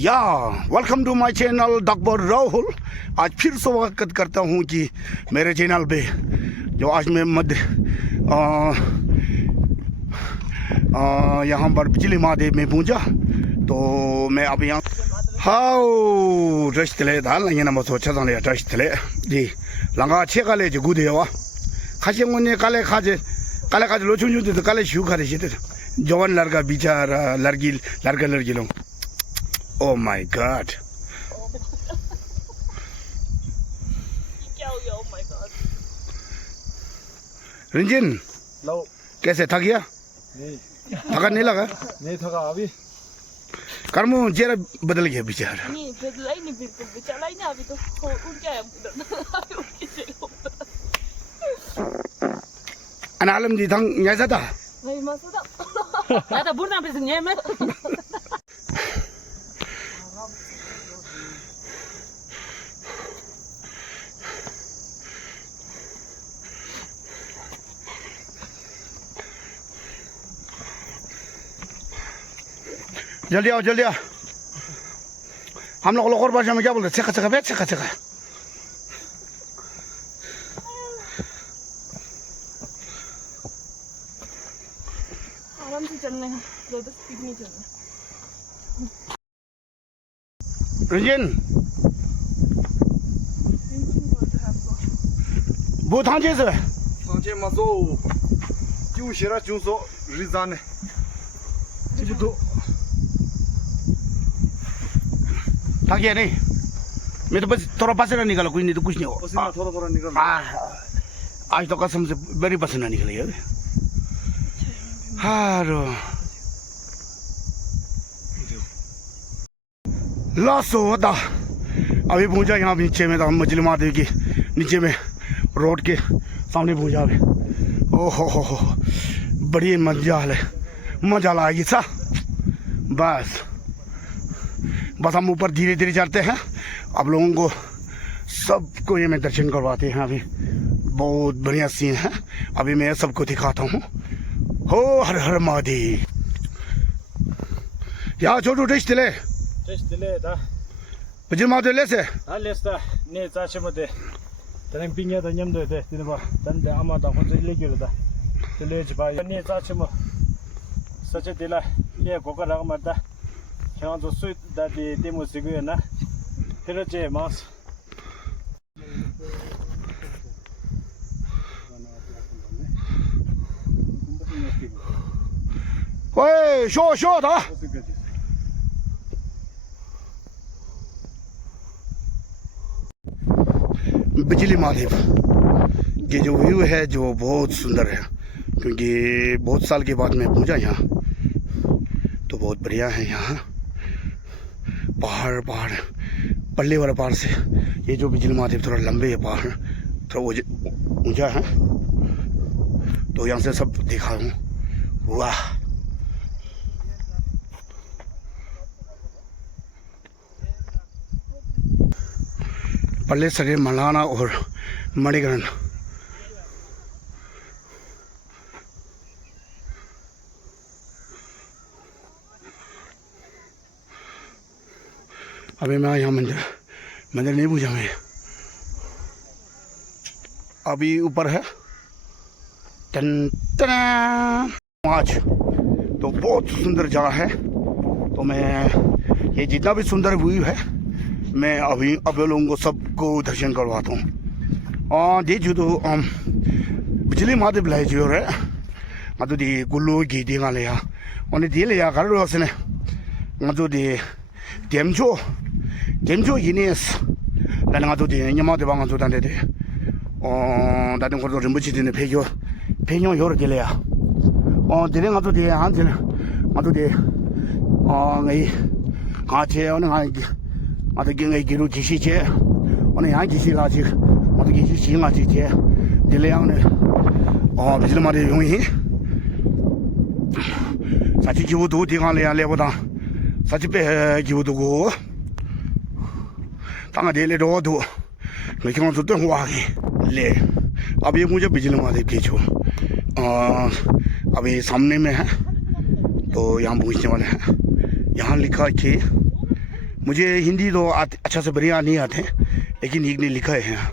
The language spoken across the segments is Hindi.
या welcome to my channel doctor Rahul. आज फिर स्वागत करता हूँ कि मेरे चैनल पे जो आज मैं मध्य यहाँ पर बिजली महादेव में पहुँचा। तो मैं अब यहाँ हाउ रस्ते दाल नहीं ना मत अच्छा था रस्ते जी लंगा अच्छे काले जो गुदे हुआ खासे मुन्ने काले खाजे लोचुन जुते तो काले शू खाते थे जवान लड़का बिचारा लड़की लोग। Oh my God! क्या हो गया? Oh my God! रंजन लो कैसे थक गया? नहीं थका नहीं लगा? नहीं थका अभी कर्मो जरा बदल गया बेचारा। नहीं बदला ही नहीं, बिल्कुल भी चला ही नहीं। अभी तो उड़ के आया उधर उड़ के चलो। अनालम जी थंग ऐसा था? नहीं मसुदा या तो बुढ़ा पे सुनिए मैं जल्दी आओ। हम लोग लोकल भाषा में क्या बोलते? चका बे चका। आराम से चलने हैं, ज़्यादा स्पीड नहीं चलना। रंजन वो था जैसे सांचे मसो क्यों शेरा क्यों सो रिजाने जी तो थक गया नहीं? मैं तो बस थोड़ा पसीना निकाला, कुछ नहीं तो कुछ नहीं हो। पसीना थोड़ा निकल आज तो कसम से बड़ी पसीना निकल गया। हारो लासो होता अभी पहुंचा यहाँ नीचे में, तो मछली महादेव की नीचे में रोड के सामने पहुंचा अभी। ओहो बड़ी मजा लाएगी सा। बस हम ऊपर धीरे धीरे चलते हैं। आप लोगों को सबको ये मैं दर्शन करवाते हैं। अभी बहुत बढ़िया सीन है, अभी मैं सबको दिखाता हूँ। हो हर हर महादेव। या छोटू टेस्ट ले दा बिजली महादेव ले से लेस्ता ने चाचे मते तने पिंगे द न्यम दे तिने बा तन दे आमा दा खन ले गेल दा ले छ बा ने चाचे म सचे दिला ये गोका रग मदा ख्या जो सुइ दा दे मो सिगु ना फिर जे मास ओए शो था बिजली महादेव। ये जो व्यू है जो बहुत सुंदर है, क्योंकि बहुत साल के बाद मैं पहुंचा यहाँ, तो बहुत बढ़िया है। यहाँ पहाड़ पल्ले वाला पहाड़ से ये जो बिजली महादेव थोड़ा लंबे है पहाड़, थोड़ा ऊंचा है, तो यहाँ से सब देखा हूँ। वाह पल्ले सरे मलाना और मणिकरण। अभी मैं यहाँ मंदिर नहीं पूछा मैं, अभी ऊपर है आज तो बहुत सुंदर जगह है। तो मैं ये जितना भी सुंदर व्यू है मैं अभी लोगों को सबको दर्शन करवाता हूँ। देखो तो बिजली महादेव लाए जो है मधुदी गुल्लू की दी गाले या उन्हें दिले या कर रहे हैं मधुदी टेमचो इनेस लाने मधुदी ये महादेव बांगा तो दाने दे दाने को तो रिम्बुची दिन फेंयो योर दिले या दिले मधुदी हाँ दिले मधुदी नहीं हाँ चे उन्हें मतलब कि ngay kiru jishi che one yang jishi ga ji मतलब कि jishi ga ji che dile yang ne बिजली महादेव यूं ही सच्ची जीव दो दिखा ले ले बता सच पे जीव दो को तंग दे ले दो मैं क्यों तो हुआ ले। अब ये मुझे बिजली महादेव के छो अभी सामने में है, तो यहाँ पहुँचने वाले हैं। यहाँ लिखा कि मुझे हिंदी तो अच्छा से बढ़िया नहीं आते, लेकिन एक ने लिखा है यहाँ,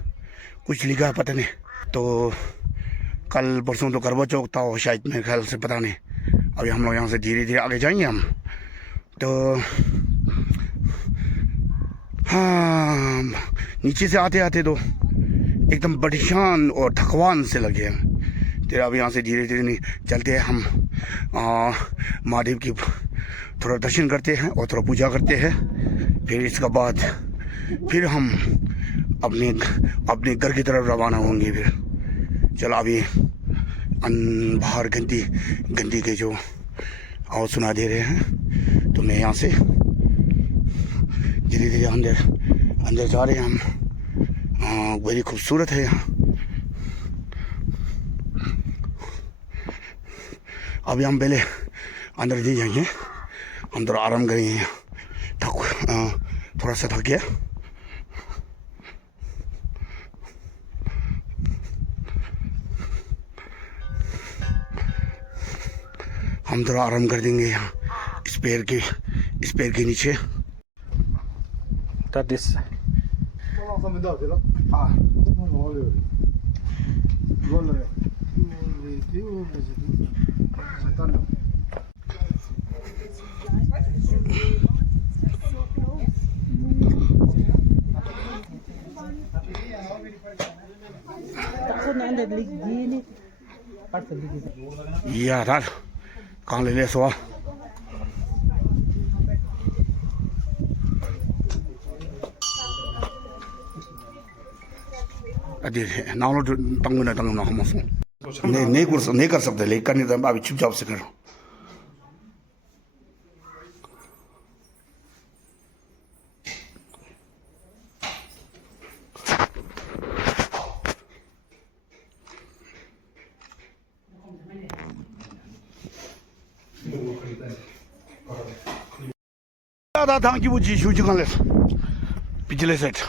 कुछ लिखा है पता नहीं। तो कल परसों तो करवा चौथ था शायद, मेरे ख्याल से, पता नहीं। अभी हम लोग यहाँ से धीरे धीरे आगे जाएंगे हम। तो हाँ, नीचे से आते आते तो एकदम परेशान और थकवान से लगे हैं। तेरा अब यहाँ से धीरे धीरे नहीं चलते हैं हम, महादेव की थोड़ा दर्शन करते हैं और थोड़ा पूजा करते हैं। फिर इसके बाद फिर हम अपने घर की तरफ रवाना होंगे। फिर चलो, अभी बाहर गंदी के जो आवाज़ सुना दे रहे हैं, तो मैं यहाँ से धीरे धीरे अंदर जा रहे हैं हम। बड़ी खूबसूरत है यहाँ। अभी हम पहले अंदर नहीं जाएंगे, हम थोड़ा आराम करेंगे। थोड़ा सा थक गया। हम थोड़ा आराम कर देंगे यहाँ इस पेड़ के नीचे। That is. Iya, tar. Kang lele so. अरे ना लो तंग ना हम नहीं कर सकते, लेकिन नहीं तो अभी चुपचाप से करो। 다 당기부 지슈지간 레스 비질레세트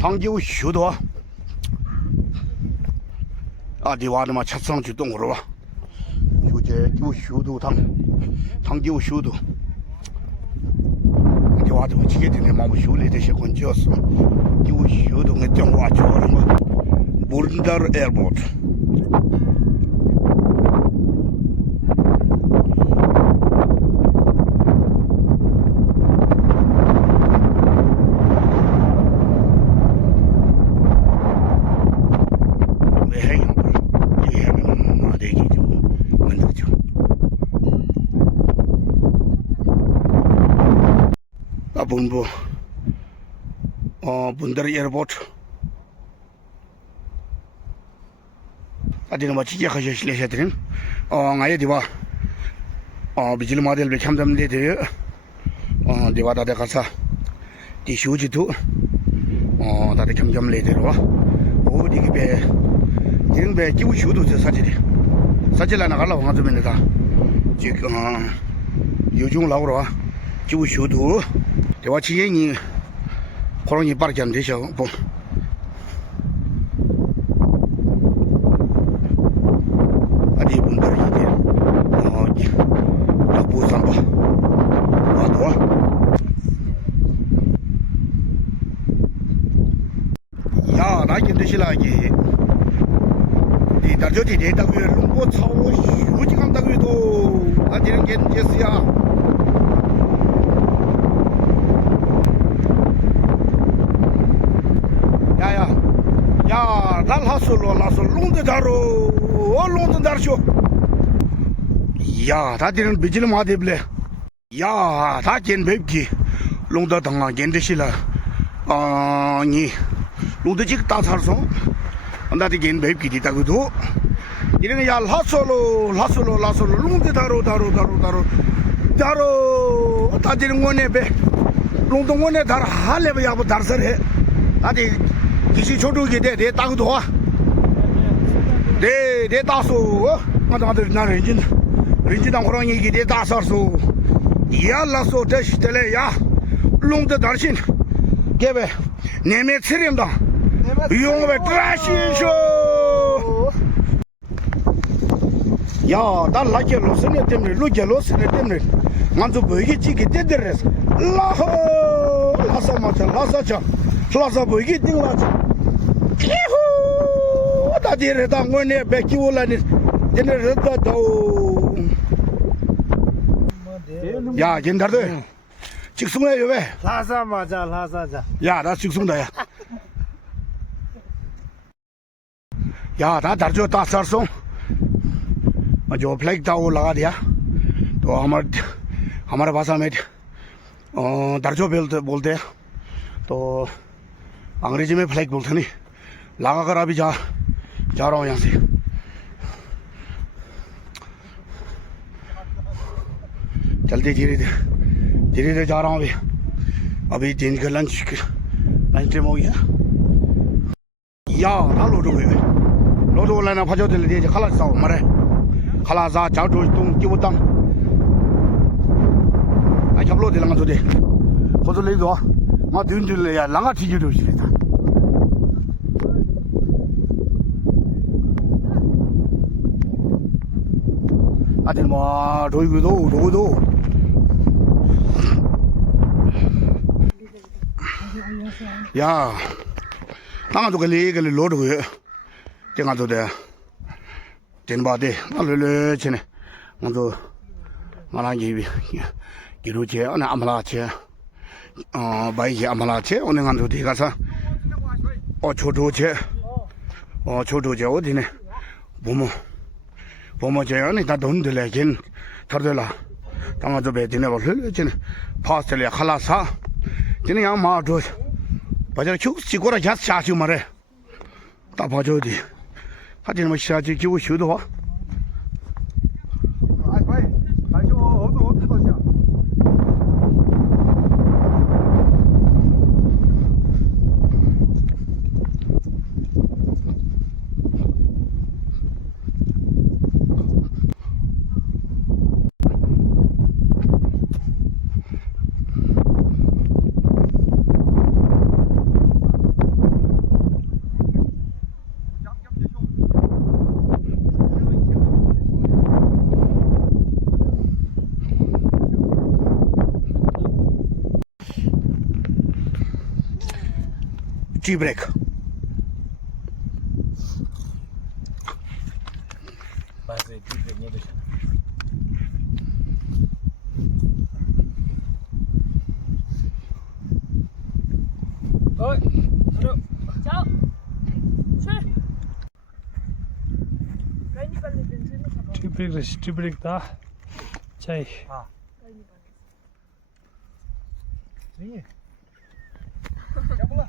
당기부 슈도 아디와드마 찻성 주동으로 와 휴제 기부 슈도 당기부 슈도 아디와드마 지게 되네 마부 슈레 되시 건지었어 기부 슈도 내정 와 저런 거 모른다르 에어포트 Bunbu Bundar Airport. Adina machiya khashish le shatrin. Ngaya diwa bijil model be khamdam le de diwa da khasa ti shuji tu da de khamdam le de ro. O digi be ding be kiu shudu je sajide. Sajila na gala wang zmen da. Ji yujung lao ro kiu shudu. 대화 지행이 호랑이 빠르게 안 되셔. 뭐 어디 분들이 이제 나보상 봐. 와도 야, 나게 되실라기. 이 다저지 내다고 롱고 차오 휴지 간다고 해도 어디는 괜찮지야. 야, 날 하솔로 롱드 다로 롱드 다르쇼. 야, 다들은 비질 마데블레. 야, 다겐 맵기 롱드 당아 겐데실라. 니 롱드 직 따살소. 안다디 겐 맵기 디다고도. 이런 야 하솔로 롱드 다로 다들은 원에베 롱드 원에 다라 할레베 야부 다르서해. 아디 किसी छोटू की दे ताकत हुआ दे तासो मतलब ना रिंजिन होरांगी की दे तासरसो या लासो देश तेले या लुंग दे दर्शन के बे नेमे छिरिम दा युंग बे ट्रैशी शो या दा लाके लोसने तेमने लुके लोसने तेमने 만두 보이게 찍게 되더랬어 लाहो लासा मचा लासा चा लासा बोगी दिन लाचा इहू दादी रे दांगो ने बेकी वोला ने जेने रदा दो 야 겐다르데 직송해 요왜 라사마자 라사자 야나 직송다야 야나 다르죠 다서송 जो फ्लैग था वो लगा दिया तो हमारे भाषा में दर्जो बोलते हैं तो अंग्रेजी में फ्लैग बोलते नहीं लगा कर अभी जा रहा हूँ यहाँ से चलते धीरे धीरे जा रहा हूँ अभी दिन का लंच टाइम हो गया या ना लोडो लाना फजो दिल दिए खलास जाओ मरे खलास जा चाउ तुम क्यों बताऊँ आई सब लो दिलंगा तुझे खुद ले दो मैं दिन ले यार लंगा ठीक है तो इसलिए था आज माँ ढोई दो या लंगा तो गली लोड हुए तेंगा तो दे दिन बाद ले चने तो माना ये भी 기로 제 어느 아말라체 바이게 아말라체 오늘 간도 뒤가서 초도제 초도제 어디네 보모제 아니 다 돈들래긴 털들라 당아도 배디네 벌 저네 파스텔이야 칼라사 저네 양 마도 바저 축지고라 샷샷이 말해 다 봐줘디 하지는 뭐 시야지 기고 쉬도 와 टी ब्रेक बस टी ब्रेक नहीं देना ओए चलो जाओ चल कहीं नहीं करने टेंशन नहीं टी ब्रेक था चाहिए कहीं नहीं करने नहीं है क्या बोला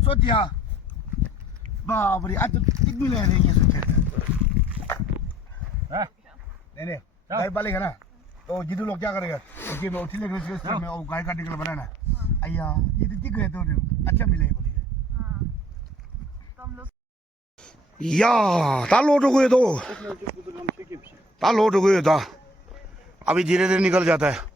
सोचिया बाबरी आज तो कितनी ले रही है सोचे हाँ नहीं गाय पालेगा ना तो जितने लोग क्या करेगा क्योंकि मैं उठी लेकर में वो गाय काटने के लिए बनाना अय्या ये तो दिख रहे तो अच्छा मिलेगा बोलिए हाँ तो हम लोग या तालो टुकुए तो तालो टुकुए था अभी धीरे धीरे निकल जाता है